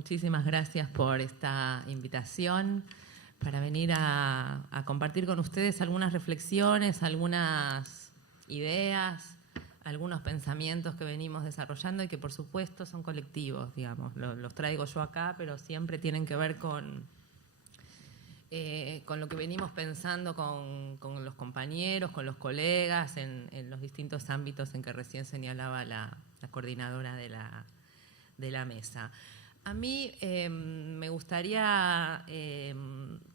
muchísimas gracias por esta invitación para venir a compartir con ustedes algunas reflexiones, algunas ideas, algunos pensamientos que venimos desarrollando y que por supuesto son colectivos, digamos. Los traigo yo acá, pero siempre tienen que ver con lo que venimos pensando con los compañeros, con los colegas, en los distintos ámbitos en que recién señalaba la coordinadora de la mesa. A mí me gustaría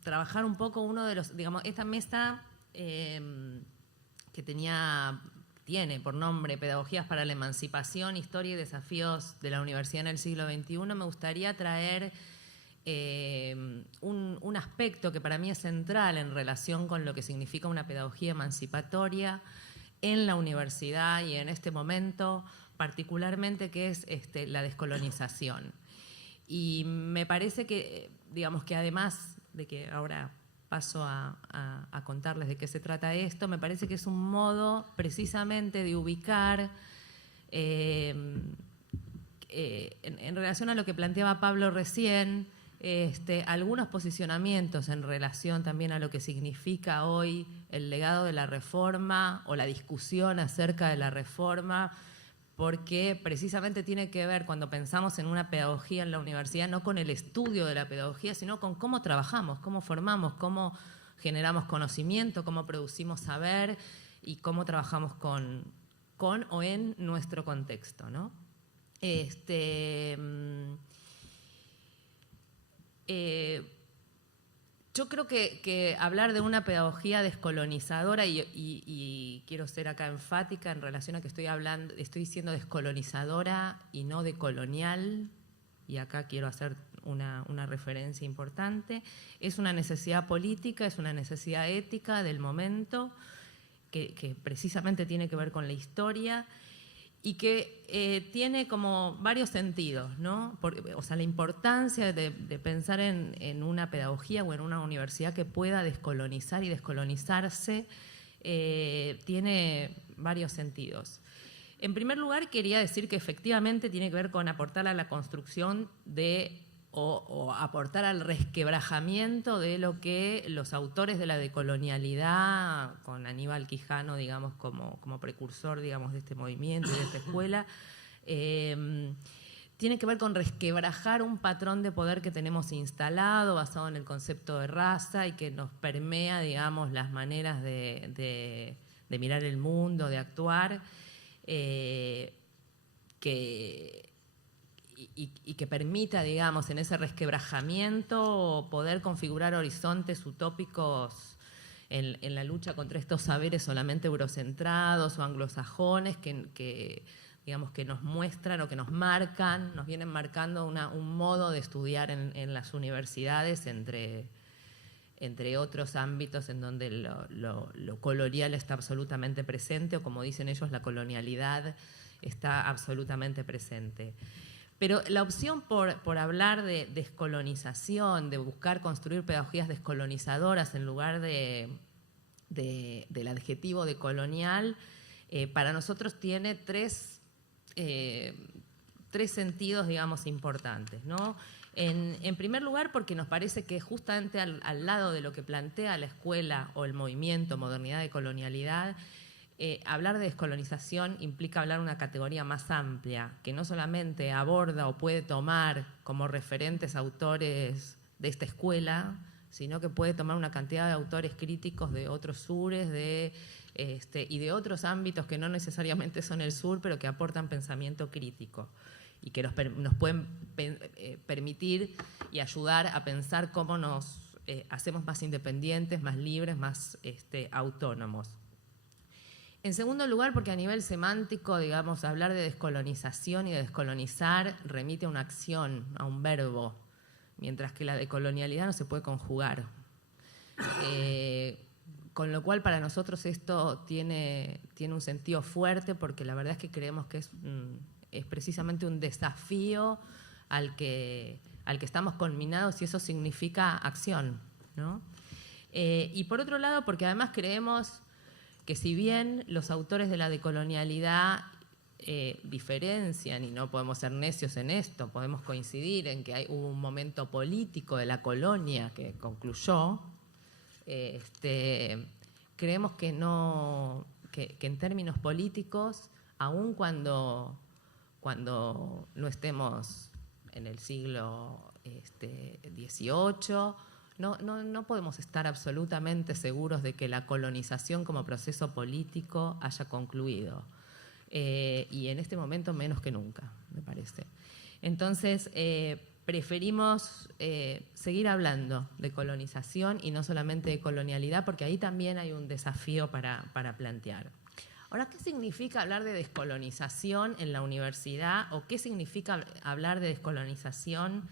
trabajar un poco uno de los, digamos, esta mesa que tiene por nombre Pedagogías para la Emancipación, Historia y Desafíos de la Universidad en el siglo XXI, me gustaría traer un aspecto que para mí es central en relación con lo que significa una pedagogía emancipatoria en la universidad y en este momento particularmente, que es la descolonización. Y me parece que, digamos que además de que ahora paso a contarles de qué se trata esto, me parece que es un modo precisamente de ubicar en relación a lo que planteaba Pablo recién, algunos posicionamientos en relación también a lo que significa hoy el legado de la reforma o la discusión acerca de la reforma, porque precisamente tiene que ver, cuando pensamos en una pedagogía en la universidad, no con el estudio de la pedagogía, sino con cómo trabajamos, cómo formamos, cómo generamos conocimiento, cómo producimos saber y cómo trabajamos con o en nuestro contexto, ¿no? Yo creo que hablar de una pedagogía descolonizadora, y quiero ser acá enfática en relación a que estoy diciendo descolonizadora y no decolonial, y acá quiero hacer una referencia importante, es una necesidad política, es una necesidad ética del momento, que precisamente tiene que ver con la historia, y que tiene como varios sentidos, ¿no? O sea, la importancia de pensar en una pedagogía o en una universidad que pueda descolonizar y descolonizarse tiene varios sentidos. En primer lugar, quería decir que efectivamente tiene que ver con aportar a la construcción o aportar al resquebrajamiento de lo que los autores de la decolonialidad, con Aníbal Quijano, digamos, como precursor, digamos, de este movimiento y de esta escuela, tiene que ver con resquebrajar un patrón de poder que tenemos instalado, basado en el concepto de raza y que nos permea, digamos, las maneras de mirar el mundo, de actuar, y que permita, digamos, en ese resquebrajamiento poder configurar horizontes utópicos en la lucha contra estos saberes solamente eurocentrados o anglosajones que digamos, que nos muestran o que nos marcan, nos vienen marcando un modo de estudiar en las universidades entre otros ámbitos en donde lo colonial está absolutamente presente, o como dicen ellos, la colonialidad está absolutamente presente. Pero la opción por hablar de descolonización, de buscar construir pedagogías descolonizadoras en lugar del adjetivo de colonial, para nosotros tiene tres sentidos, digamos, importantes, ¿no? En primer lugar, porque nos parece que justamente al lado de lo que plantea la escuela o el movimiento Modernidad de Colonialidad, hablar de descolonización implica hablar de una categoría más amplia, que no solamente aborda o puede tomar como referentes autores de esta escuela, sino que puede tomar una cantidad de autores críticos de otros sures y de otros ámbitos que no necesariamente son el sur, pero que aportan pensamiento crítico y que nos pueden permitir y ayudar a pensar cómo nos hacemos más independientes, más libres, más autónomos. En segundo lugar, porque a nivel semántico, digamos, hablar de descolonización y de descolonizar remite a una acción, a un verbo, mientras que la decolonialidad no se puede conjugar. Con lo cual, para nosotros esto tiene un sentido fuerte, porque la verdad es que creemos que es precisamente un desafío al que estamos conminados, y eso significa acción, ¿no? Y por otro lado, porque además creemos que si bien los autores de la decolonialidad diferencian, y no podemos ser necios en esto, podemos coincidir en que hubo un momento político de la colonia que concluyó, creemos que no, que en términos políticos, aun cuando no estemos en el siglo XVIII, no podemos estar absolutamente seguros de que la colonización como proceso político haya concluido. Y en este momento menos que nunca, me parece. Entonces, preferimos seguir hablando de colonización y no solamente de colonialidad, porque ahí también hay un desafío para plantear. Ahora, ¿qué significa hablar de descolonización en la universidad o qué significa hablar de descolonización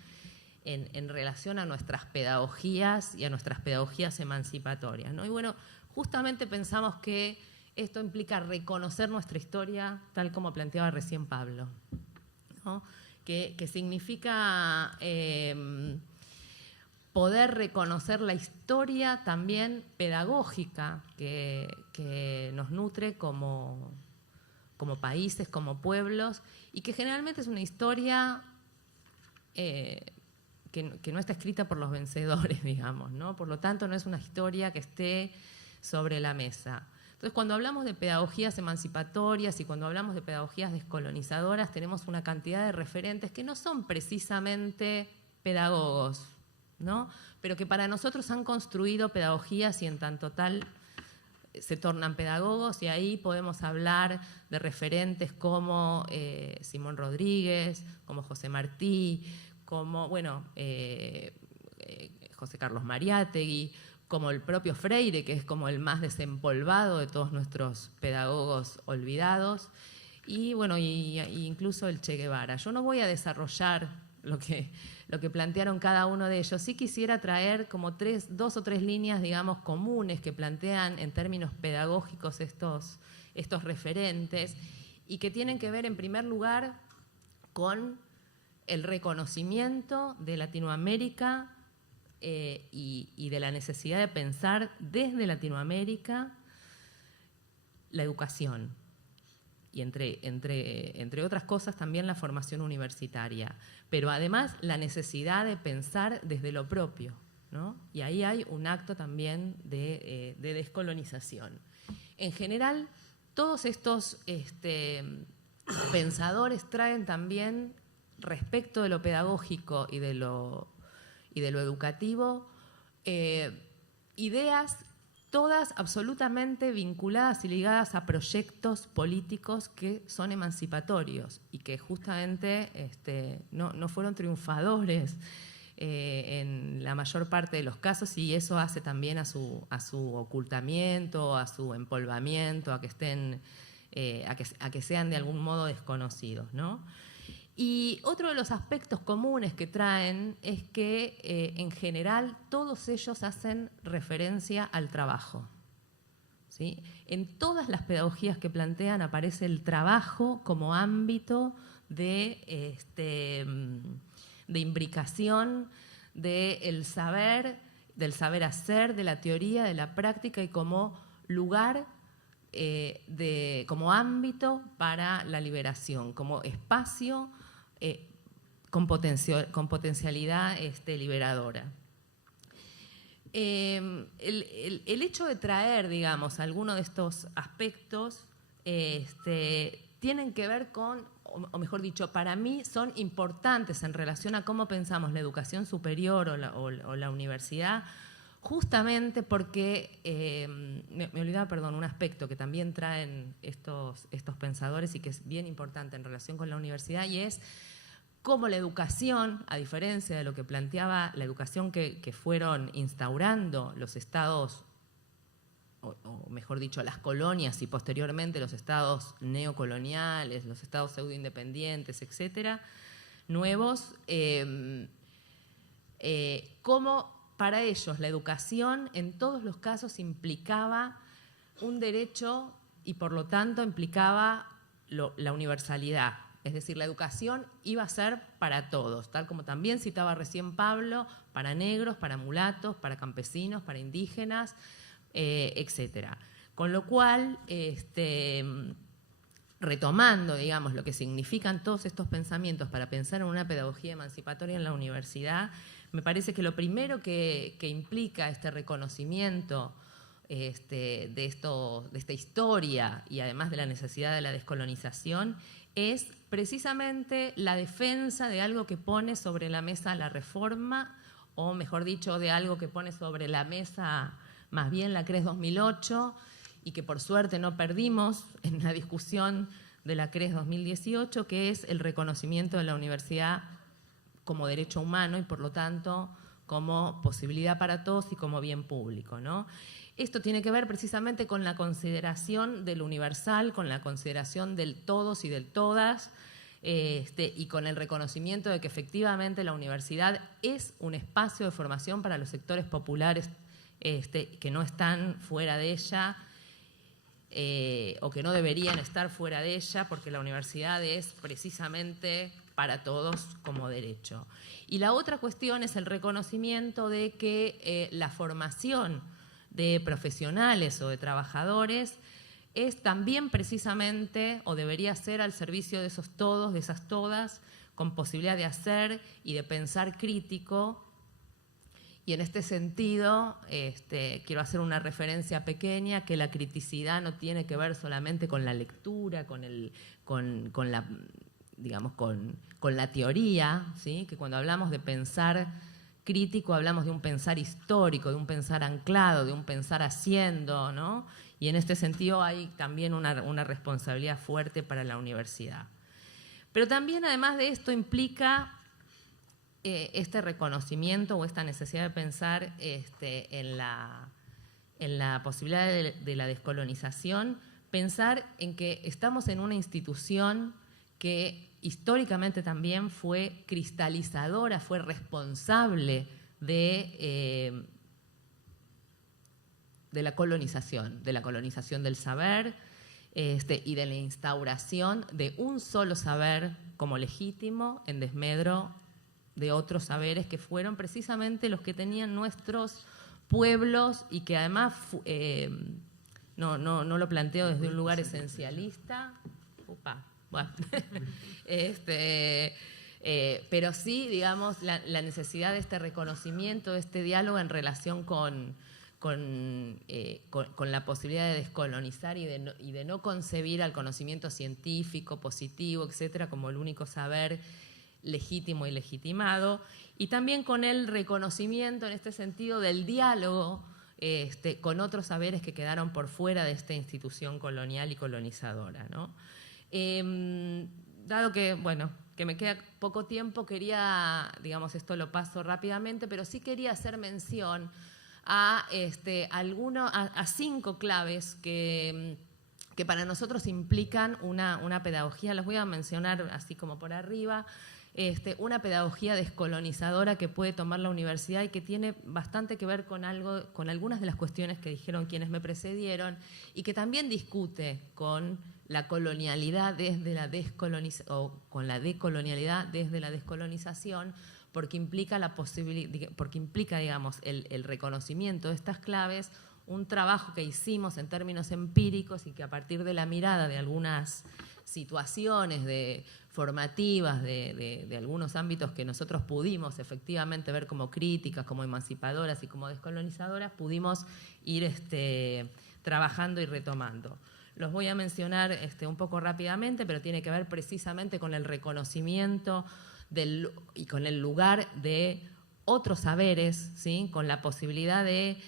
en relación a nuestras pedagogías y a nuestras pedagogías emancipatorias, ¿no? Y bueno, justamente pensamos que esto implica reconocer nuestra historia, tal como planteaba recién Pablo, ¿no? Que significa poder reconocer la historia también pedagógica que nos nutre como países, como pueblos, y que generalmente es una historia que no está escrita por los vencedores, digamos, ¿no? Por lo tanto, no es una historia que esté sobre la mesa. Entonces, cuando hablamos de pedagogías emancipatorias y cuando hablamos de pedagogías descolonizadoras, tenemos una cantidad de referentes que no son precisamente pedagogos, ¿no? Pero que para nosotros han construido pedagogías y en tanto tal se tornan pedagogos, y ahí podemos hablar de referentes como Simón Rodríguez, como José Martí, como, bueno, José Carlos Mariátegui, como el propio Freire, que es como el más desempolvado de todos nuestros pedagogos olvidados, y bueno, y incluso el Che Guevara. Yo no voy a desarrollar lo que plantearon cada uno de ellos. Sí quisiera traer como dos o tres líneas, digamos, comunes que plantean en términos pedagógicos estos referentes, y que tienen que ver, en primer lugar, con el reconocimiento de Latinoamérica y de la necesidad de pensar desde Latinoamérica la educación y entre otras cosas también la formación universitaria, pero además la necesidad de pensar desde lo propio, ¿no? Y ahí hay un acto también de descolonización. En general, todos estos pensadores traen también, respecto de lo pedagógico y de lo educativo, ideas todas absolutamente vinculadas y ligadas a proyectos políticos que son emancipatorios y que justamente no fueron triunfadores en la mayor parte de los casos, y eso hace también a su ocultamiento, a su empolvamiento, a que sean de algún modo desconocidos, ¿no? Y otro de los aspectos comunes que traen es que en general todos ellos hacen referencia al trabajo, ¿sí? En todas las pedagogías que plantean aparece el trabajo como ámbito de imbricación del saber hacer, de la teoría, de la práctica, y como lugar, como ámbito para la liberación, como espacio con potencialidad liberadora. El hecho de traer, digamos, algunos de estos aspectos tienen que ver con, o mejor dicho, para mí son importantes en relación a cómo pensamos la educación superior o la universidad, justamente porque, me olvidaba, perdón, un aspecto que también traen estos pensadores y que es bien importante en relación con la universidad, y es cómo la educación, a diferencia de lo que planteaba la educación que fueron instaurando los estados, o mejor dicho, las colonias y posteriormente los estados neocoloniales, los estados pseudoindependientes, etcétera, nuevos, cómo para ellos la educación en todos los casos implicaba un derecho y por lo tanto implicaba la universalidad. Es decir, la educación iba a ser para todos, tal como también citaba recién Pablo, para negros, para mulatos, para campesinos, para indígenas, etcétera. Con lo cual, retomando, digamos, lo que significan todos estos pensamientos para pensar en una pedagogía emancipatoria en la universidad, me parece que lo primero que implica este reconocimiento de esta historia y además de la necesidad de la descolonización es precisamente la defensa de algo que pone sobre la mesa la reforma, o mejor dicho, de algo que pone sobre la mesa más bien la CRES 2008, y que por suerte no perdimos en la discusión de la CRES 2018, que es el reconocimiento de la universidad como derecho humano y por lo tanto como posibilidad para todos y como bien público, ¿no? Esto tiene que ver precisamente con la consideración del universal, con la consideración del todos y del todas, y con el reconocimiento de que efectivamente la universidad es un espacio de formación para los sectores populares que no están fuera de ella, o que no deberían estar fuera de ella, porque la universidad es precisamente para todos como derecho. Y la otra cuestión es el reconocimiento de que la formación de profesionales o de trabajadores es también precisamente, o debería ser, al servicio de esos todos, de esas todas, con posibilidad de hacer y de pensar crítico. Y en este sentido, quiero hacer una referencia pequeña, que la criticidad no tiene que ver solamente con la lectura, con la teoría, ¿sí? Que cuando hablamos de pensar crítico hablamos de un pensar histórico, de un pensar anclado, de un pensar haciendo, ¿no? Y en este sentido hay también una responsabilidad fuerte para la universidad. Pero también, además de esto, implica este reconocimiento o esta necesidad de pensar en la posibilidad de la descolonización, pensar en que estamos en una institución que históricamente también fue cristalizadora, fue responsable de la colonización del saber y de la instauración de un solo saber como legítimo en desmedro de otros saberes que fueron precisamente los que tenían nuestros pueblos y que además, no lo planteo desde un lugar esencialista, bueno, pero sí, digamos, la necesidad de este reconocimiento, de este diálogo en relación con la posibilidad de descolonizar y de no concebir al conocimiento científico, positivo, etcétera, como el único saber legítimo y legitimado, y también con el reconocimiento en este sentido del diálogo con otros saberes que quedaron por fuera de esta institución colonial y colonizadora, ¿no? Dado que, bueno, que me queda poco tiempo, quería, digamos, esto lo paso rápidamente, pero sí quería hacer mención a 5 claves que para nosotros implican una pedagogía. Las voy a mencionar así como por arriba. Una pedagogía descolonizadora que puede tomar la universidad y que tiene bastante que ver con algunas de las cuestiones que dijeron quienes me precedieron, y que también discute con la colonialidad desde la descolonización, o con la decolonialidad desde la descolonización, porque implica digamos, el reconocimiento de estas claves, un trabajo que hicimos en términos empíricos y que a partir de la mirada de algunas situaciones formativas de algunos ámbitos que nosotros pudimos efectivamente ver como críticas, como emancipadoras y como descolonizadoras, pudimos ir trabajando y retomando. Los voy a mencionar un poco rápidamente, pero tiene que ver precisamente con el reconocimiento y con el lugar de otros saberes, ¿sí? Con la posibilidad de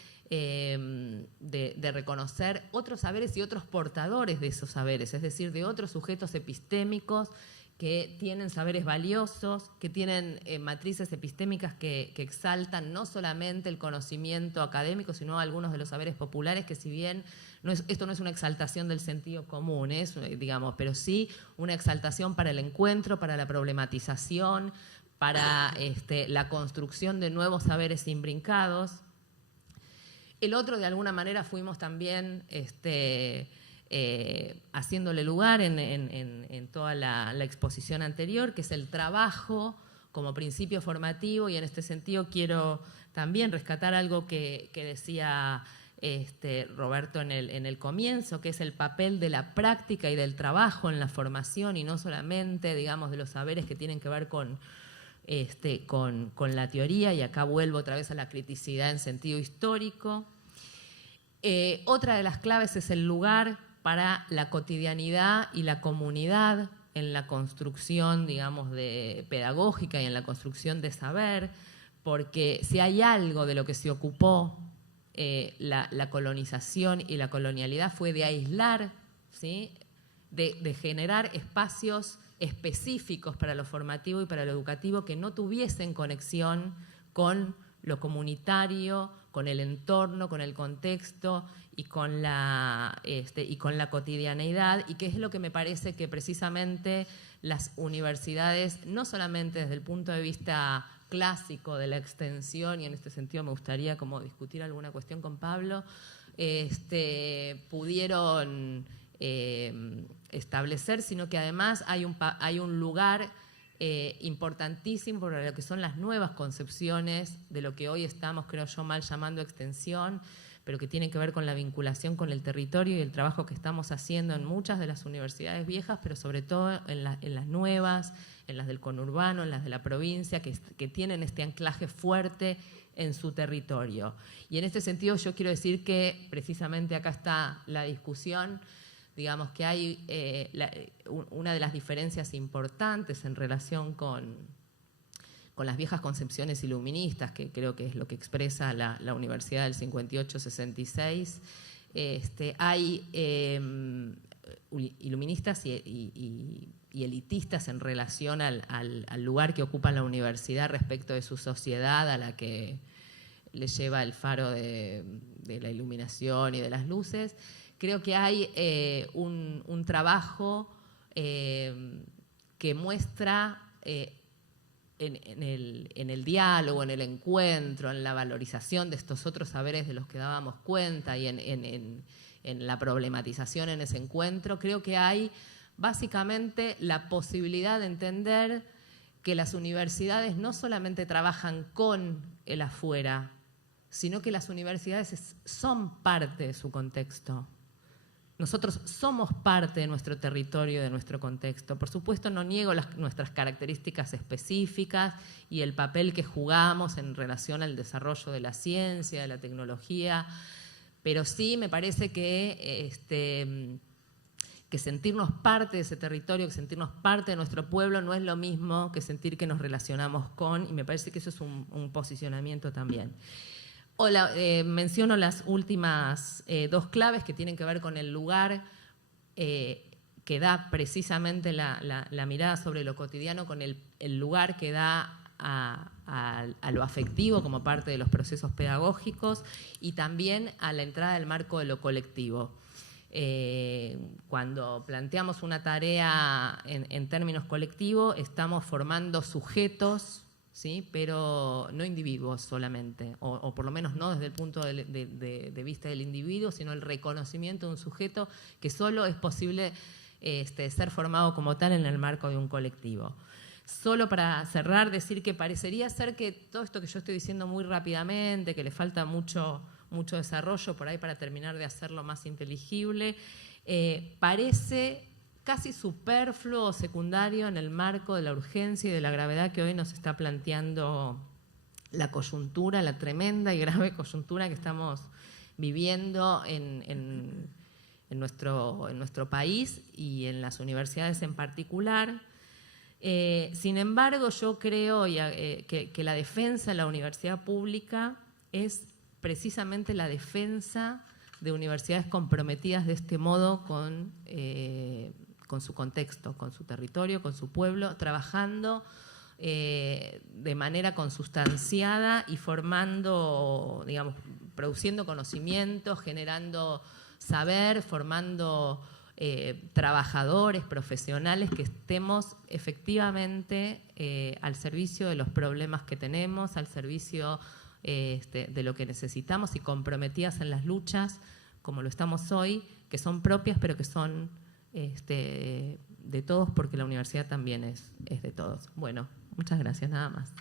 reconocer otros saberes y otros portadores de esos saberes, es decir, de otros sujetos epistémicos que tienen saberes valiosos, que tienen matrices epistémicas que exaltan no solamente el conocimiento académico, sino algunos de los saberes populares, que si bien esto no es una exaltación del sentido común, digamos, pero sí una exaltación para el encuentro, para la problematización, para la construcción de nuevos saberes imbrincados. El otro, de alguna manera, fuimos también haciéndole lugar en toda la exposición anterior, que es el trabajo como principio formativo, y en este sentido quiero también rescatar algo que decía Roberto en el comienzo, que es el papel de la práctica y del trabajo en la formación y no solamente, digamos, de los saberes que tienen que ver con la teoría, y acá vuelvo otra vez a la criticidad en sentido histórico. Otra de las claves es el lugar para la cotidianidad y la comunidad en la construcción, digamos, pedagógica y en la construcción de saber, porque si hay algo de lo que se ocupó la colonización y la colonialidad fue de aislar, ¿sí? de generar espacios específicos para lo formativo y para lo educativo que no tuviesen conexión con lo comunitario, con el entorno, con el contexto y con la cotidianeidad, y que es lo que me parece que precisamente las universidades, no solamente desde el punto de vista clásico de la extensión, y en este sentido me gustaría como discutir alguna cuestión con Pablo, pudieron establecer, sino que además hay un lugar importantísimo para lo que son las nuevas concepciones de lo que hoy estamos, creo yo, mal llamando extensión, pero que tiene que ver con la vinculación con el territorio y el trabajo que estamos haciendo en muchas de las universidades viejas, pero sobre todo en las nuevas, en las del conurbano, en las de la provincia, que tienen este anclaje fuerte en su territorio. Y en este sentido yo quiero decir que precisamente acá está la discusión, digamos que hay una de las diferencias importantes en relación con las viejas concepciones iluministas, que creo que es lo que expresa la Universidad del 58-66. Hay iluministas y elitistas en relación al lugar que ocupa la universidad respecto de su sociedad, a la que le lleva el faro de la iluminación y de las luces. Creo que hay un trabajo que muestra en el diálogo, en el encuentro, en la valorización de estos otros saberes de los que dábamos cuenta y en la problematización en ese encuentro. Creo que hay básicamente la posibilidad de entender que las universidades no solamente trabajan con el afuera, sino que las universidades son parte de su contexto. Nosotros somos parte de nuestro territorio, de nuestro contexto. Por supuesto, no niego nuestras características específicas y el papel que jugamos en relación al desarrollo de la ciencia, de la tecnología, pero sí me parece que sentirnos parte de ese territorio, que sentirnos parte de nuestro pueblo no es lo mismo que sentir que nos relacionamos con, y me parece que eso es un posicionamiento también. Menciono las últimas dos claves que tienen que ver con el lugar que da precisamente la mirada sobre lo cotidiano, con el lugar que da a lo afectivo como parte de los procesos pedagógicos, y también a la entrada del marco de lo colectivo. Cuando planteamos una tarea en términos colectivos, estamos formando sujetos, ¿sí? Pero no individuos solamente, o por lo menos no desde el punto de vista del individuo, sino el reconocimiento de un sujeto que solo es posible ser formado como tal en el marco de un colectivo. Solo para cerrar, decir que parecería ser que todo esto que yo estoy diciendo muy rápidamente, que le falta mucho desarrollo por ahí para terminar de hacerlo más inteligible, parece casi superfluo o secundario en el marco de la urgencia y de la gravedad que hoy nos está planteando la coyuntura, la tremenda y grave coyuntura que estamos viviendo en nuestro país y en las universidades en particular. Sin embargo, yo creo que la defensa de la universidad pública es precisamente la defensa de universidades comprometidas de este modo con su contexto, con su territorio, con su pueblo, trabajando de manera consustanciada y formando, digamos, produciendo conocimiento, generando saber, formando trabajadores, profesionales que estemos efectivamente al servicio de los problemas que tenemos, al servicio de lo que necesitamos y comprometidas en las luchas, como lo estamos hoy, que son propias pero que son de todos, porque la universidad también es de todos. Bueno, muchas gracias, nada más.